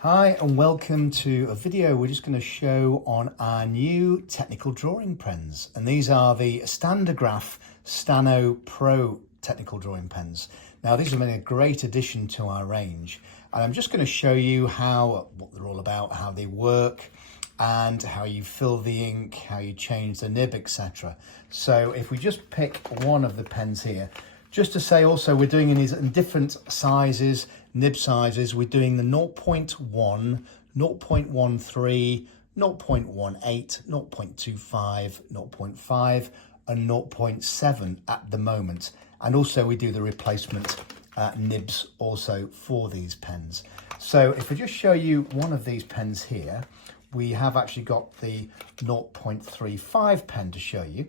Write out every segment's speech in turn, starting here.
Hi and welcome to a video we're just going to show on our new technical drawing pens, and these are the Standardgraph Stano Pro technical drawing pens. Now these have been a great addition to our range, and I'm just going to show you what they're all about, how they work and how you fill the ink, how you change the nib, etc. So if we just pick one of the pens here, just to say also we're doing in different sizes, nib sizes. We're doing the 0.1, 0.13, 0.18, 0.25, 0.5 and 0.7 at the moment. And also we do the replacement nibs also for these pens. So if I just show you one of these pens here, we have actually got the 0.35 pen to show you.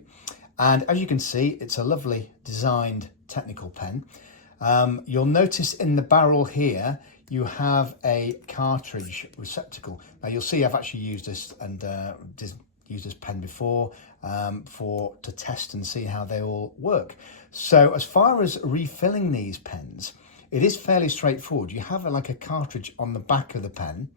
And as you can see, it's a lovely designed technical pen. You'll notice in the barrel here, you have a cartridge receptacle. Now you'll see I've actually used this and used this pen before to test and see how they all work. So as far as refilling these pens, it is fairly straightforward. You have like a cartridge on the back of the pen,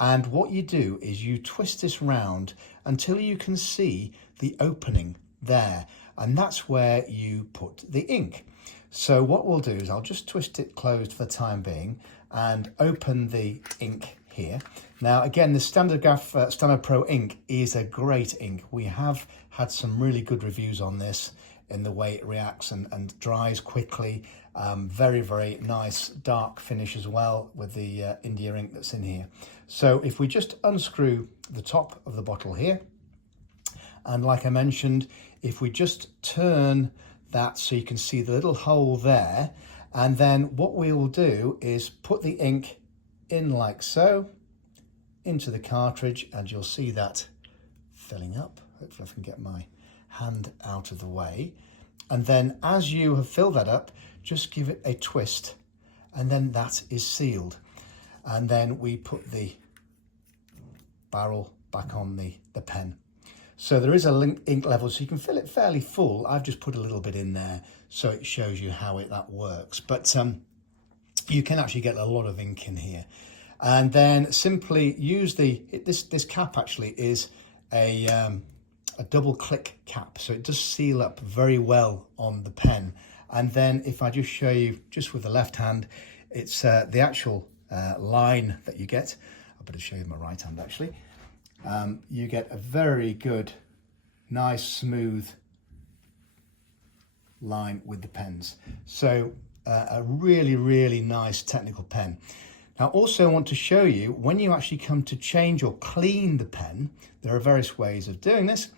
and what you do is you twist this round until you can see the opening there, and that's where you put the ink. So what we'll do is I'll just twist it closed for the time being and open the ink here. Now again, the Standardgraph Stano Pro ink is a great ink. We have had some really good reviews on this in the way it reacts and dries quickly. Very, very nice dark finish as well with the India ink that's in here. So if we just unscrew the top of the bottle here, and like I mentioned, if we just turn that so you can see the little hole there, and then what we will do is put the ink in like so into the cartridge, and you'll see that filling up. Hopefully I can get my hand out of the way, and then as you have filled that up, just give it a twist, and then that is sealed. And then we put the barrel back on the pen. So there is a ink level, so you can fill it fairly full. I've just put a little bit in there so it shows you how that works. But you can actually get a lot of ink in here. And then simply use this cap actually is a double click cap. So it does seal up very well on the pen. And then if I just show you just with the left hand, it's the actual line that you get. I better show you my right hand actually. You get a very good, nice, smooth line with the pens. So a really, really nice technical pen. Now also I want to show you when you actually come to change or clean the pen, there are various ways of doing this.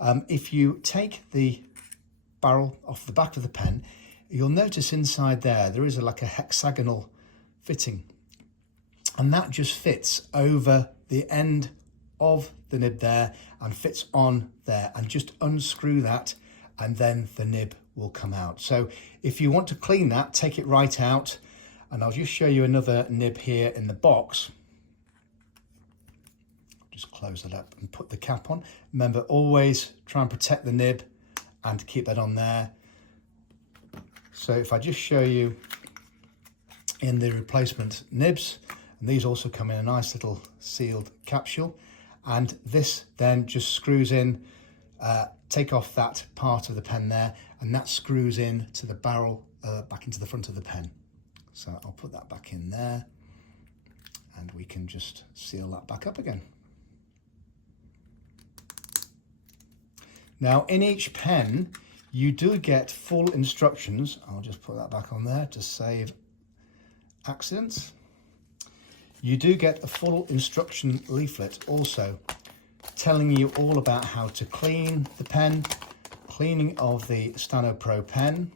If you take the barrel off the back of the pen, you'll notice inside there is like a hexagonal fitting, and that just fits over the end of the nib there and fits on there, and just unscrew that and then the nib will come out. So if you want to clean that, take it right out, and I'll just show you another nib here in the box. Just close it up and put the cap on. Remember, always try and protect the nib and keep that on there. So if I just show you in the replacement nibs, and these also come in a nice little sealed capsule, and this then just screws in, take off that part of the pen there, and that screws in to the barrel back into the front of the pen. So I'll put that back in there, and we can just seal that back up again. Now in each pen you do get full instructions. I'll just put that back on there to save accidents. You do get a full instruction leaflet also telling you all about how to clean the pen, cleaning of the Stano Pro pen,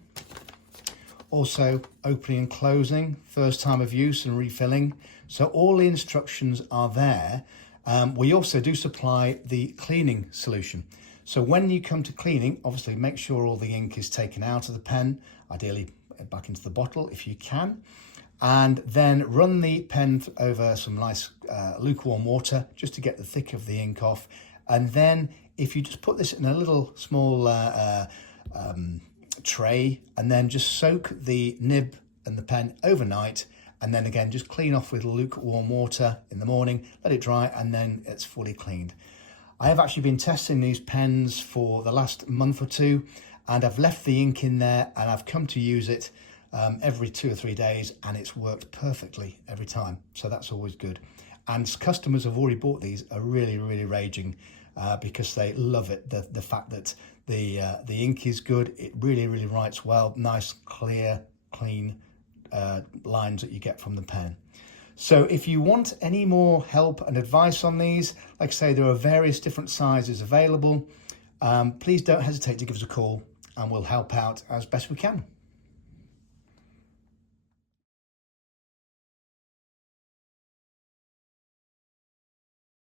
also opening and closing, first time of use and refilling. So all the instructions are there. We also do supply the cleaning solution. So when you come to cleaning, obviously make sure all the ink is taken out of the pen, ideally back into the bottle if you can. And then run the pen over some nice lukewarm water just to get the thick of the ink off. And then if you just put this in a little small tray and then just soak the nib and the pen overnight, and then again, just clean off with lukewarm water in the morning, let it dry, and then it's fully cleaned. I have actually been testing these pens for the last month or two, and I've left the ink in there, and I've come to use it every 2 or 3 days, and it's worked perfectly every time. So that's always good. And customers have already bought these are really, really raging because they love it. The fact that the ink is good, it really, really writes well. Nice, clear, clean lines that you get from the pen. So if you want any more help and advice on these, like I say, there are various different sizes available. Please don't hesitate to give us a call, and we'll help out as best we can.